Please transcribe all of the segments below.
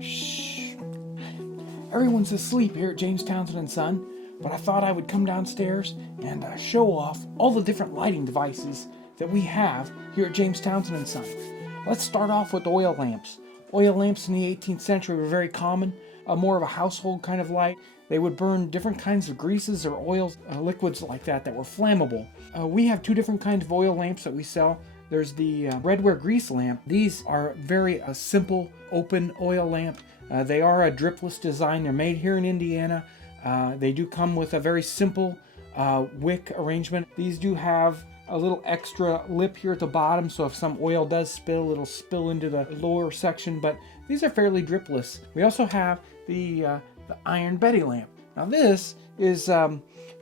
Shh. Everyone's asleep here at James Townsend and Son, but I thought I would come downstairs and show off all the different lighting devices that we have here at James Townsend and Son. Let's start off with oil lamps. Oil lamps in the 18th century were very common, more of a household kind of light. They would burn different kinds of greases or oils, liquids like that were flammable. We have two different kinds of oil lamps that we sell. There's the redware grease lamp. These are very simple open oil lamp. They are a dripless design. They're made here in Indiana. They do come with a very simple wick arrangement. These do have a little extra lip here at the bottom, so if some oil does spill, it'll spill into the lower section, but these are fairly dripless. We also have the iron Beti lamp. Now this is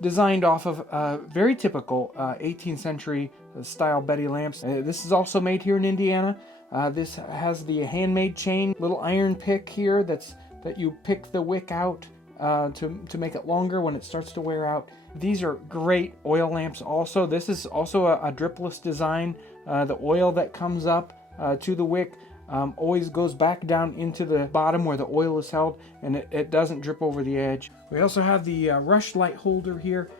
designed off of very typical 18th century style Beti lamps. This is also made here in Indiana. This has the handmade chain, little iron pick here that you pick the wick out to make it longer when it starts to wear out. These are great oil lamps also. This is also a dripless design. The oil that comes up to the wick always goes back down into the bottom where the oil is held, and it doesn't drip over the edge. We also have the rush light holder here.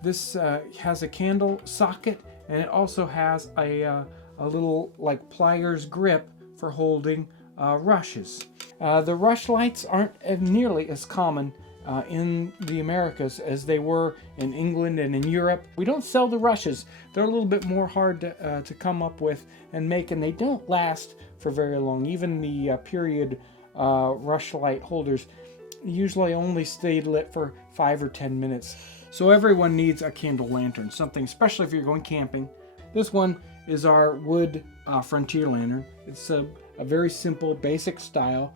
This has a candle socket, and it also has a little like pliers grip for holding rushes. The rush lights aren't nearly as common in the Americas as they were in England and in Europe. We don't sell the rushes. They're a little bit more hard to come up with and make, and they don't last for very long. Even the period rush light holders usually only stay lit for 5 or 10 minutes. So everyone needs a candle lantern, something, especially if you're going camping. This one is our wood frontier lantern. It's a very simple, basic style,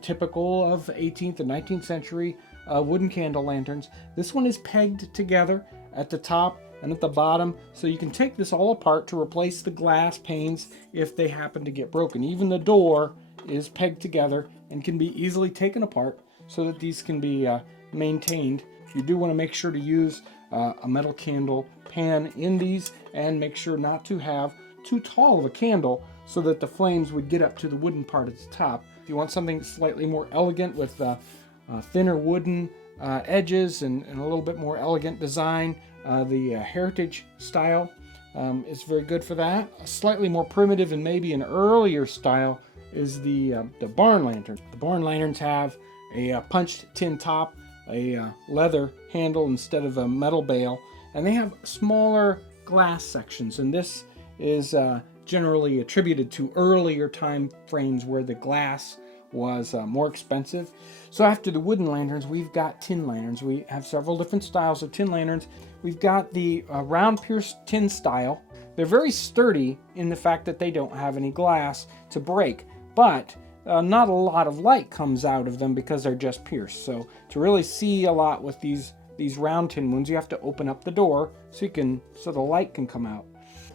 typical of 18th and 19th century wooden candle lanterns. This one is pegged together at the top and at the bottom, so you can take this all apart to replace the glass panes if they happen to get broken. Even the door is pegged together and can be easily taken apart so that these can be maintained. You do want to make sure to use a metal candle pan in these, and make sure not to have too tall of a candle so that the flames would get up to the wooden part at the top. If you want something slightly more elegant with thinner wooden edges and a little bit more elegant design, the heritage style is very good for that. A slightly more primitive and maybe an earlier style is the barn lantern. The barn lanterns have a punched tin top, a leather handle instead of a metal bale, and they have smaller glass sections, and this is generally attributed to earlier time frames where the glass was more expensive. So after the wooden lanterns, we've got tin lanterns. We have several different styles of tin lanterns. We've got the round pierced tin style. They're very sturdy in the fact that they don't have any glass to break, but not a lot of light comes out of them because they're just pierced. So to really see a lot with these round tin ones, you have to open up the door so the light can come out.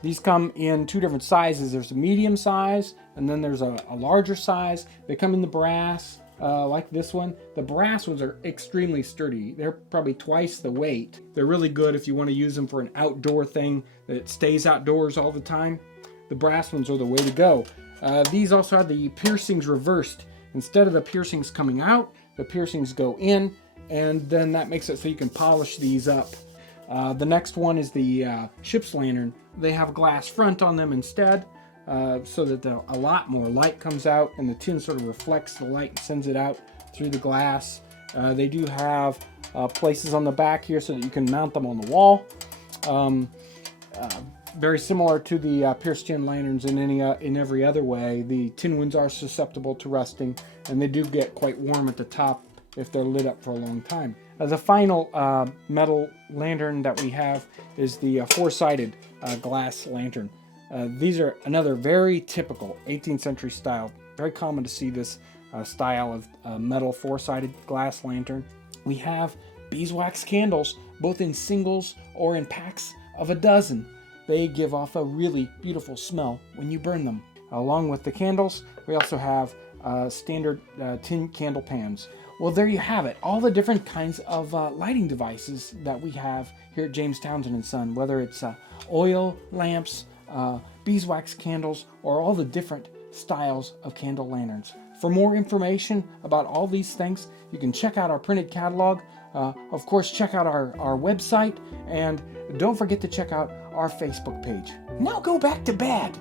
These come in two different sizes. There's a medium size, and then there's a larger size. They come in the brass, like this one. The brass ones are extremely sturdy. They're probably twice the weight. They're really good if you want to use them for an outdoor thing that stays outdoors all the time. The brass ones are the way to go. These also have the piercings reversed. Instead of the piercings coming out, the piercings go in, and then that makes it so you can polish these up. The next one is the ship's lantern. They have a glass front on them instead, so that a lot more light comes out, and the tin sort of reflects the light and sends it out through the glass. They do have places on the back here so that you can mount them on the wall. Very similar to the pierced tin lanterns in every other way. The tin ones are susceptible to rusting, and they do get quite warm at the top if they're lit up for a long time. The final metal lantern that we have is the four-sided glass lantern. These are another very typical 18th century style. Very common to see this style of metal four-sided glass lantern. We have beeswax candles, both in singles or in packs of a dozen. They give off a really beautiful smell when you burn them. Along with the candles, we also have standard tin candle pans. Well, there you have it. All the different kinds of lighting devices that we have here at James Townsend and Son, whether it's oil lamps, beeswax candles, or all the different styles of candle lanterns. For more information about all these things, you can check out our printed catalog. Of course, check out our website, and don't forget to check out our Facebook page. Now go back to bed.